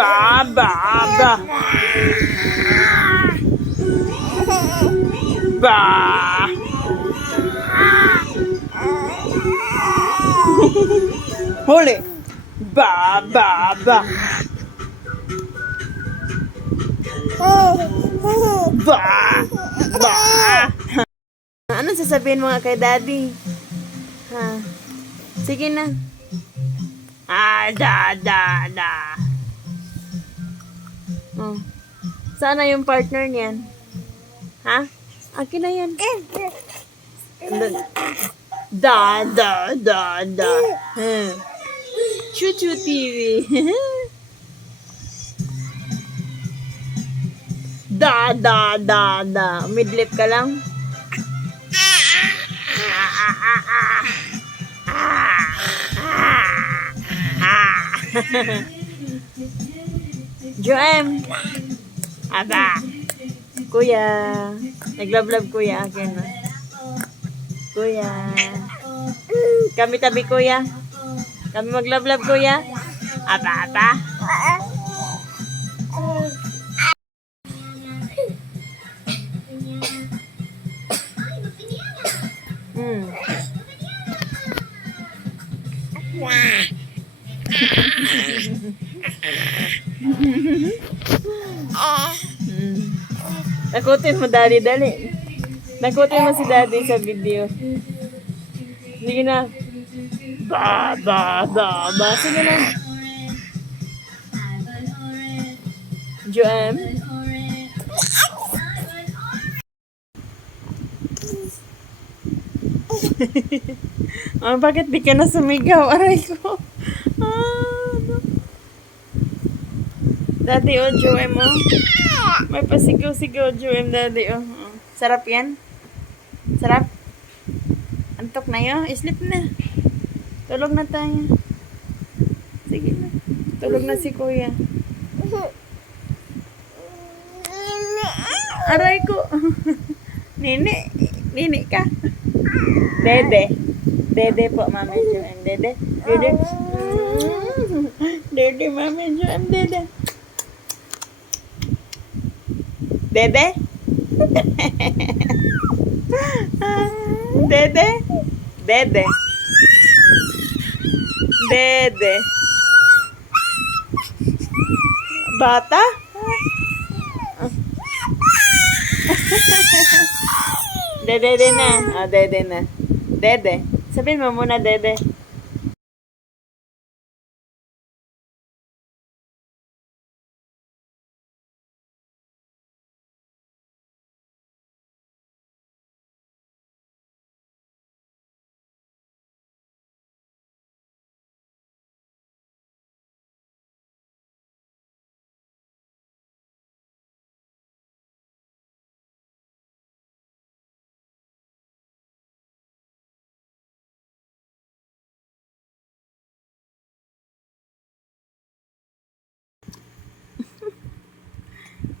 Ba, ba, ba. Ba. Huli. Ba, ba, ba. Ba, ba. Ano sasabihin mo nga kay daddy? Ha? Sige na. Da. Oh. Sana yung partner niyan? Ha? Akin na yan. Da. Chuchu TV. Da. Midlip ka lang. Joem. Aba. Kuya. Naglablab kuya akin. No? Kuya. Kami tabi kuya. Kami maglablab kuya. Aba. Nakutin mo dali. Nakutin mo si daddy sa video. Sige na. Ba. Sige na. Joem. Bakit di ka na sumigaw? Aray ko. Daddy, Joem, may pasigaw-sigaw, Joem, daddy, Sarap yan? Sarap? Antok na yun? Sleep na. Tulog na tayo. Sige na. Tulog na si kuya. Aray ko. Nini ka. Dede po, Mami Joem. Dede. Dede, Mami Joem. Dede. Dede? Dede. Bata? Dede na. Dede na. Dede. Sabihin mo muna, Dede.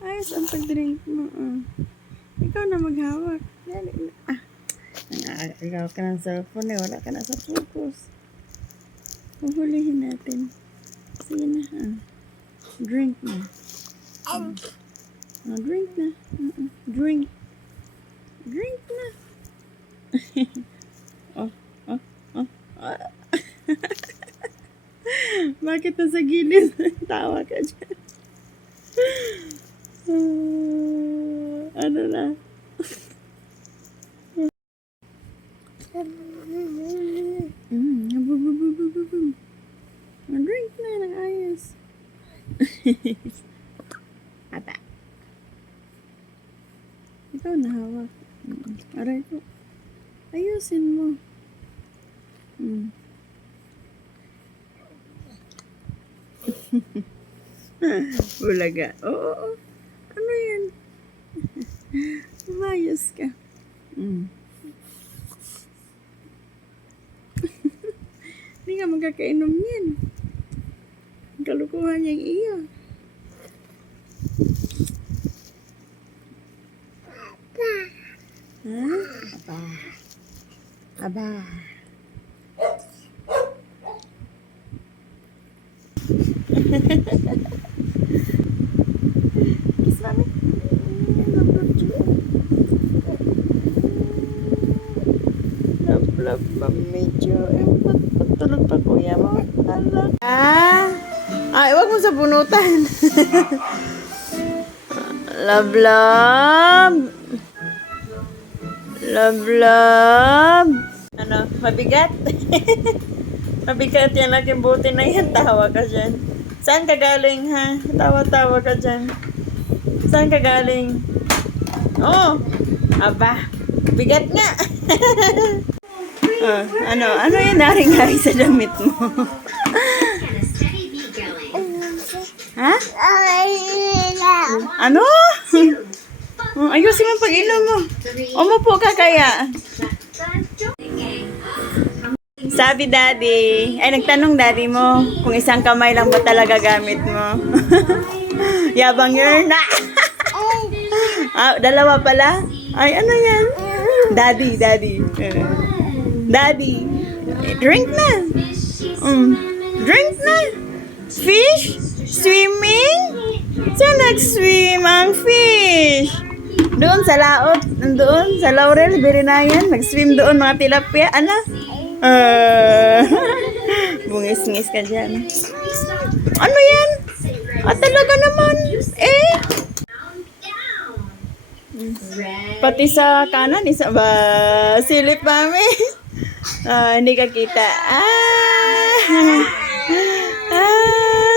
Ayos ang pag-drink mo. Ikaw na maghawak. Ikaw ka ng cellphone eh. Wala ka na sa focus. Puhulihin natin. Sige na. Drink na. Drink na. Drink na. Bakit nasa gilid? Tawa ka dyan. Ano na? Drink na ng ayos. Ata. Ikaw na hawak. Aray ko. Ayusin mo. Bulaga. Oo. Ano yan? Umayos ka. Hindi ka magkakainom yan. Kalukuhan niyang iyo. Aba. Wala pa medyo. Patulog pa kuya mo. Hala. Ay, wag mo sa bunutan. Love, love. Love, love. Ano, mabigat? Mabigat yan aking buti na yan. Tawa ka dyan. Saan ka galing, ha? Tawa-tawa ka dyan. Saan ka galing? Oh, aba. Bigat nga. Ano yan naring-hari sa damit mo? Ha? Ano? Ayusin mo pag-inom mo. Umupo ka kaya. Sabi daddy, ay nagtanong daddy mo kung isang kamay lang ba talaga gamit mo. Yabang yun na. Dalawa pala? Ay, ano yan? Daddy. Daddy. Drink na. Drink na. Fish? Swimming? Saan nag-swim ang fish? Doon sa laot. Doon sa Laurel, Birinayan. Nag-swim doon mga tilapia. Ano? Bungis-ngis ka dyan. Ano yan? Talaga naman. Pati sa kanan, isa ba? Silip mami. Hindi ka kita.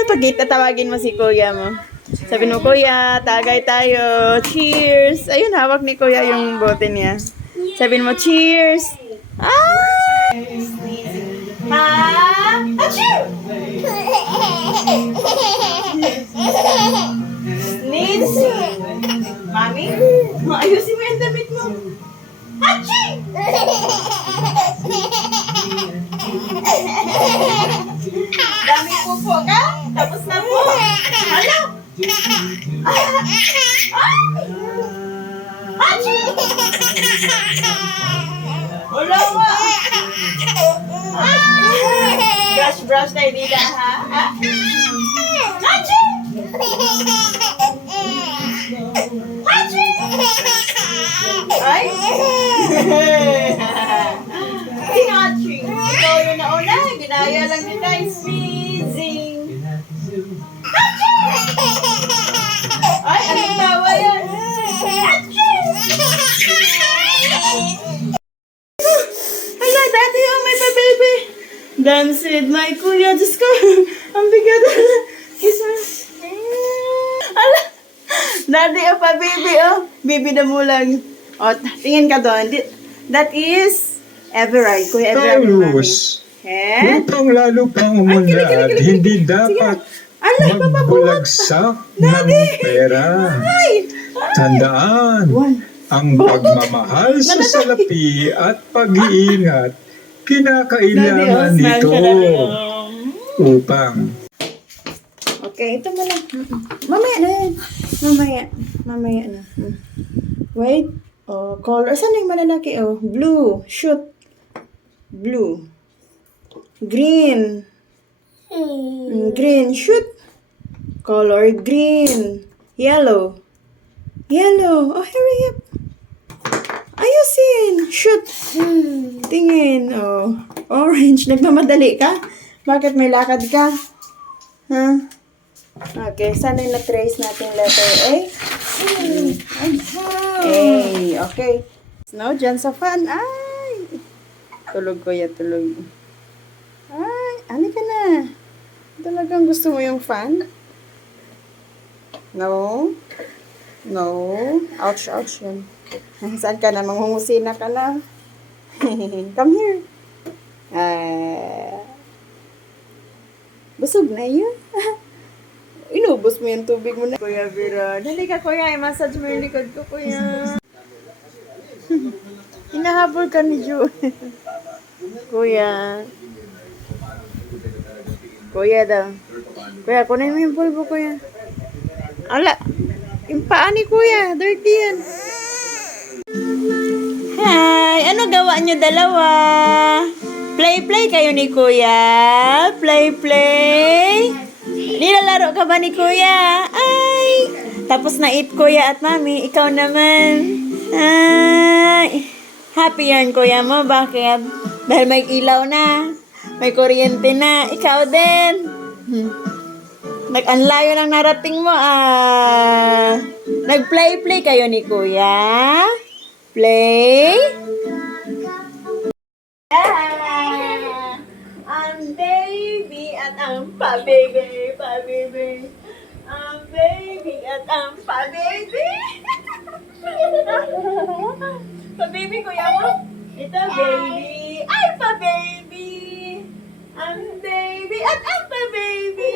Pagkita, tawagin mo si kuya mo. Sabi mo, kuya, tagay tayo. Cheers. Ayun, hawak ni kuya yung bote niya. Sabi mo, cheers. Achoo! Sneeze. Mami, ayusin mo yung damit mo. Achoo! Dami pupo ka? Tapos na po. Hala! Achoo! Wala nga. Brush tayo dito, ha? Achoo! Ay! Sinatching! Ikaw yung nauna. Ginaya lang kita. Sneezing! Ay, anong tawa yan? Hala, daddy, oh, may pa-baby. Dance with my kuya. Diyos ko, ang bigat. Kiss me. Hala, daddy, oh, pa-baby, oh. Baby na mo lang. Oh, tingin ka doon. That is Everard. Kuya Everard. Carlos, upang lalo pang umunlad, hindi dapat magbulagsak ng pera. Tandaan, ang pagmamahal sa salapi at pag-iingat, kinakailangan nito upang. Okay, ito mo lang. Mamaya na yan. Mamaya na. Wait. Oh, color. Saan yung malalaki? Oh, blue. Shoot. Blue. Green. Green. Shoot. Color green. Yellow. Yellow. Oh, hurry up. Ayusin. Shoot. Tingin. Oh, orange. Nagmamadali ka? Bakit may lakad ka? Huh? Okay, saan yung na-trace natin letter A? A. Okay. Now, dyan sa fan. Ay! Tulog ko ya, tulog. Ay, ano ka na? Talagang gusto mo yung fan? No? No? Ouch, ouch yan. Saan ka na? Manghungusina ka na? Come here. Busog na yun. Inubos mo yung tubig mo na. Kuya Vera. Dali ka, kuya. I-massage mo yung likod ko, kuya. Hinahabol ka ni Ju. Kuya. Kuya daw. Kuya, kunin mo yung pulbo, kuya. Ala. Yung paa ni kuya. Dirty yan. Hi! Ano gawa nyo dalawa? Play kayo ni kuya. Play. Nilalaro ka ba ni kuya? Ay! Tapos na eat kuya at mami. Ikaw naman. Ay! Happy yan kuya mo. Bakit? Dahil may ilaw na. May kuryente na. Ikaw din. Nag-anlayo ng narating mo, ah. Nag-play-play kayo ni Kuya. Play. Ang baby at ang pa-baby, pa-baby. Ang baby at ang pa-baby. Pa-baby, Kuya mo. Ito, baby. Ay, pa-baby. Ang baby at ang pa-baby.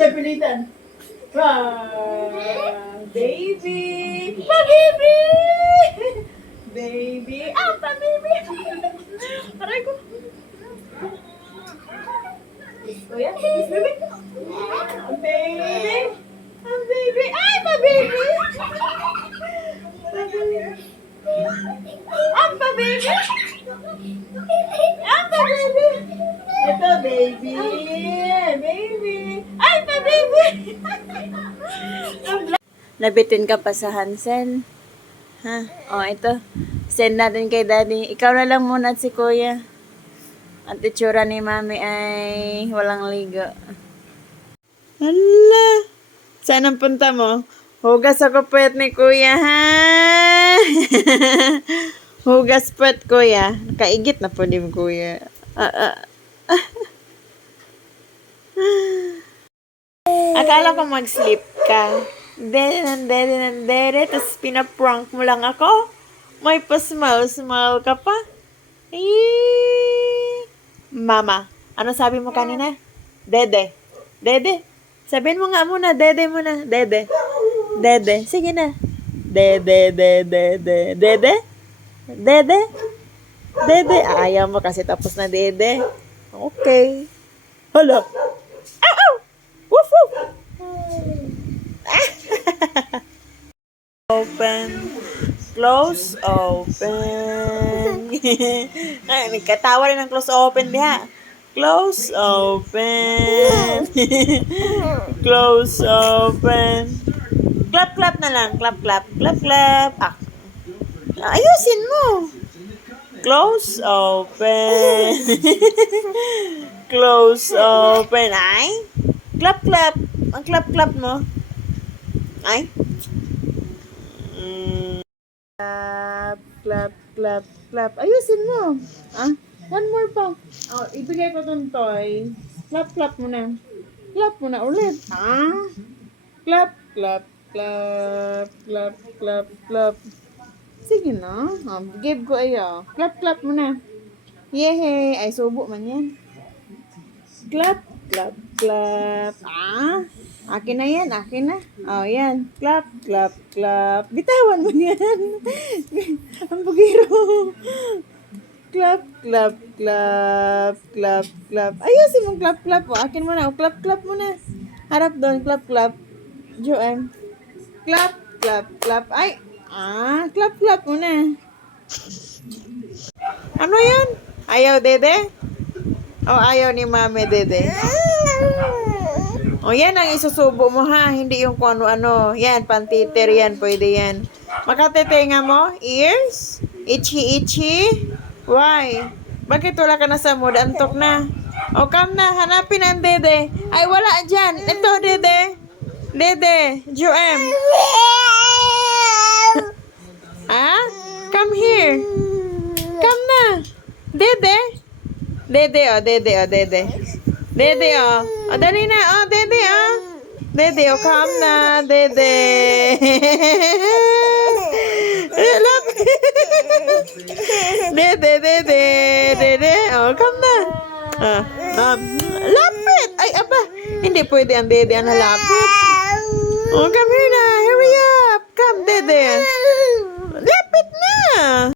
Japilitan. Baby. Pa-baby. Baby. Ang pa-baby. Aray ko. Kuya, baby. Ang baby. Ang baby. Ay, pa-baby. Ang pa-baby. Ang pa-baby. Ito, baby. Baby. Ay, pa-baby. Nabitin ka pa sa Hansel. Ha? O, ito. Send natin kay Daddy. Ikaw na lang muna at si Kuya. At itsura ni Mami ay walang ligo. Hala! Saan ang punta mo? Hugas ako puwet ni Kuya, ha? Hugas puwet, Kuya. Nakaigit na po din, Kuya. Akala ko mag-sleep ka. Dede, tapos pinaprank mo lang ako. May pa-smile ka pa. Mama, ano sabi mo kanina? Dede. Sabihin mo nga muna, Dede muna. Dede. Sige na. Dede. Ayaw mo kasi tapos na Dede. Okay. Hala. Ow! Woof woof. Open. Close, open. Ay, nagkatawa rin ng close, open diha. Close, open. Close, open. Clap na lang. Clap. Ah. Ayusin mo. Close, open. Close, open. Ay. Clap. Ang clap mo. Ay. Clap. Ayusin mo. Ah, one more pa. Oh, ibigay ko tong toy. Clap mo na. Clap mo na ulit. Ah. Clap. Sige na. Give ko ayo. Clap mo na. Yehey. Ay, subo man yan. Clap. Ah. Akin na yan. Oh, yan. Clap. Bitawan mo yan. Ang bugiro. Clap. Ayusin mong clap. O, akin mo na. O, clap mo na. Harap doon. Clap. Joem. Clap. Ay. Ah, clap mo na. Ano yan? Ayaw, Dede? O, ayaw ni Mami, Dede? O, yan ang isusubo mo, ha? Hindi yung kung ano-ano. Yan, pantiter yan. Pwede yan. Makatetenga mo? Ears? Itchy? Why? Bakit wala ka na sa mood? Antok na. O, come na. Hanapin ang Dede. Ay, wala dyan. Ito, Dede. Joem. Ah? Come here. Come na. Dede, o. Dede, o. O, dali na. O, Dede, o. Dede, o. Come na, Dede. Dede. O, come na. Lapit. Ay, aba. Hindi pwede ang Dede ang halapit. O, come here na. Hurry up. Come, Dede.